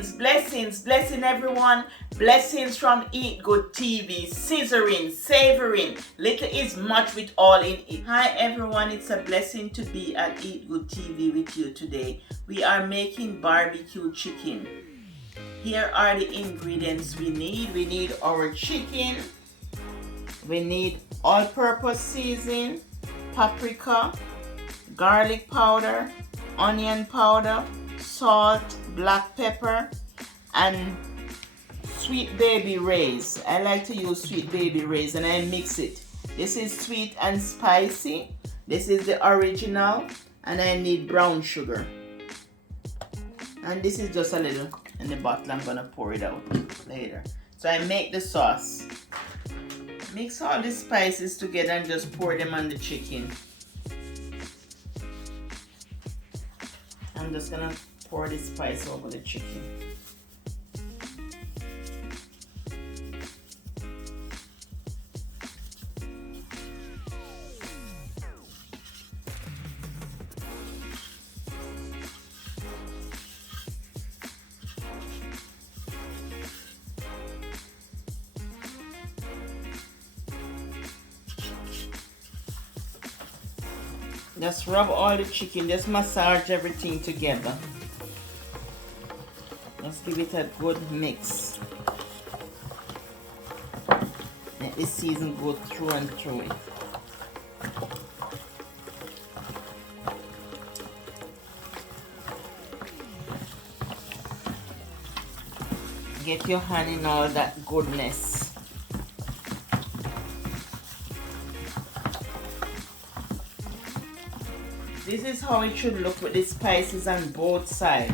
Blessing everyone. Blessings from Eat Good TV. Scissoring, savoring. Little is much with all in it. Hi everyone, it's a blessing to be at Eat Good TV with you today. We are making barbecue chicken. Here are the ingredients we need. We need our chicken. We need all-purpose seasoning, paprika, garlic powder, onion powder, salt, black pepper, and sweet baby rays. I like to use sweet baby rays and I mix it. This is sweet and spicy. This is the original, and I need brown sugar. And this is just a little in the bottle. I'm gonna pour it out later. So I make the sauce. Mix all the spices together and just pour them on the chicken. I'm just gonna pour the spice over the chicken. Just rub all the chicken, just massage everything together. Just give it a good mix. Let the season go through and through it. Get your hand in all that goodness. This is how it should look with the spices on both sides.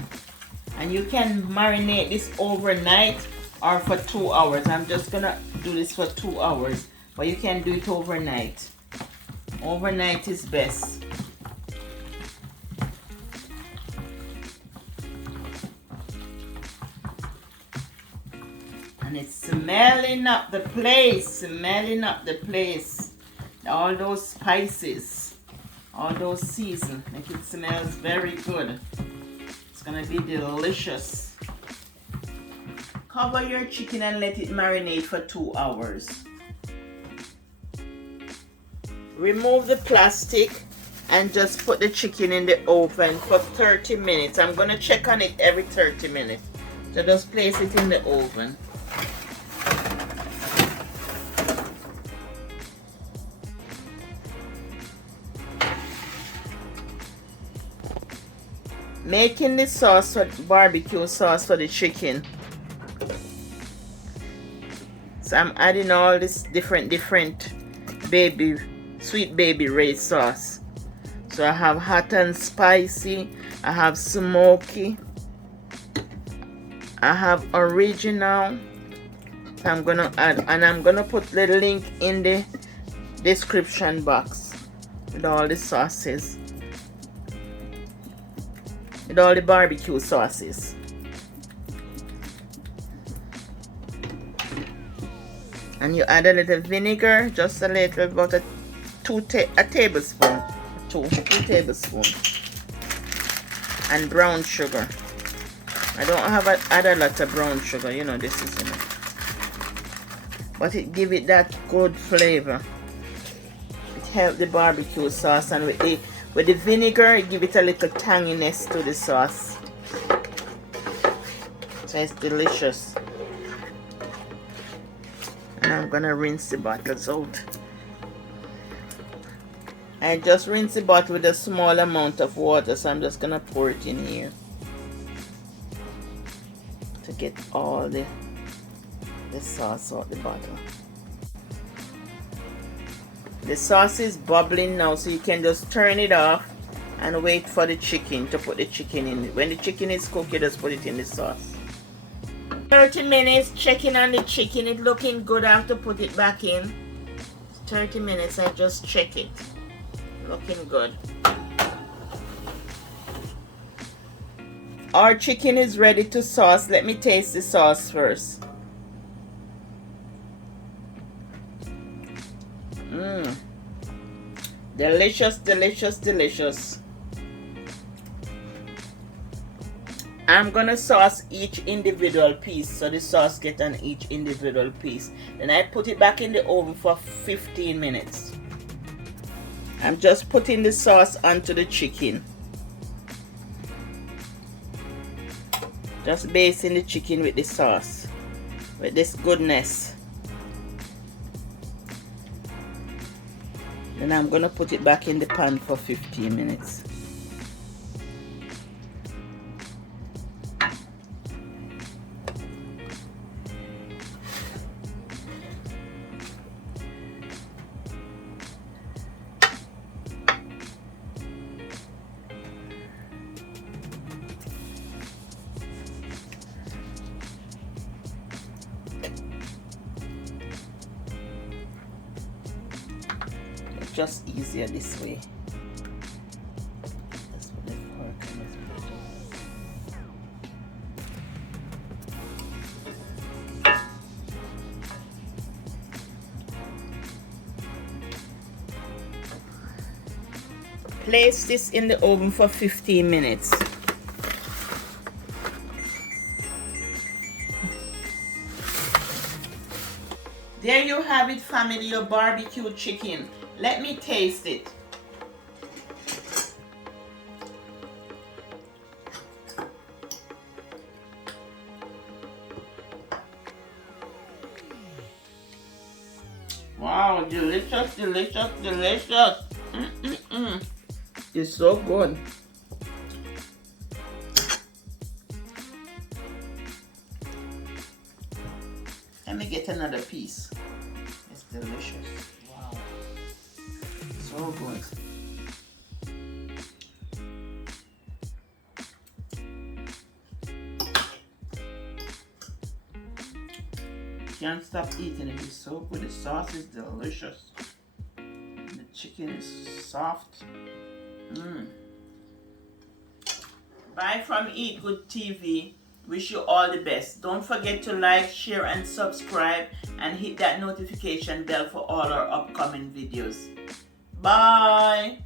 And you can marinate this overnight or for 2 hours. I'm just gonna do this for 2 hours, but you can do it overnight. Overnight is best. And it's smelling up the place, all those spices. All those seasons, make it smells very good. It's gonna be delicious. Cover your chicken and let it marinate for 2 hours. Remove the plastic and just put the chicken in the oven for 30 minutes. I'm gonna check on it every 30 minutes. So just place it in the oven. Making the sauce for barbecue sauce for the chicken. So I'm adding all this different baby sweet baby ray sauce. So I have hot and spicy, I have smoky, I have original. So I'm gonna add, and I'm gonna put the link in the description box with all the sauces. With all the barbecue sauces. And you add a little vinegar, just a little, about a tablespoon, two tablespoons, and brown sugar. I don't have add a lot of brown sugar, you know, this is enough, but it give it that good flavor. It help the barbecue sauce, and with the vinegar, it give it a little tanginess to the sauce. So it's delicious. And I'm gonna rinse the bottles out. I just rinse the bottle with a small amount of water, so I'm just gonna pour it in here to get all the sauce out the bottle. The sauce is bubbling now, so you can just turn it off and wait for the chicken to put the chicken in. When the chicken is cooked, you just put it in the sauce. 30 minutes, checking on the chicken. It's looking good. I have to put it back in. 30 minutes, I just check it. Looking good. Our chicken is ready to sauce. Let me taste the sauce first. Delicious, delicious, delicious. I'm gonna sauce each individual piece so the sauce get on each individual piece. Then I put it back in the oven for 15 minutes. I'm just putting the sauce onto the chicken. Just basting the chicken with the sauce, with this goodness. Then I'm gonna put it back in the pan for 15 minutes. Just easier this way. Let's put the fork in this plate. Place this in the oven for 15 minutes. There you have it, family, your barbecue chicken. Let me taste it. Wow, delicious, delicious, delicious. It's so good. Let me get another piece. It's delicious. Wow. So good. Can't stop eating it. It's so good. The sauce is delicious. The chicken is soft. Bye from Eat Good TV. Wish you all the best. Don't forget to like, share, and subscribe, and hit that notification bell for all our upcoming videos. Bye.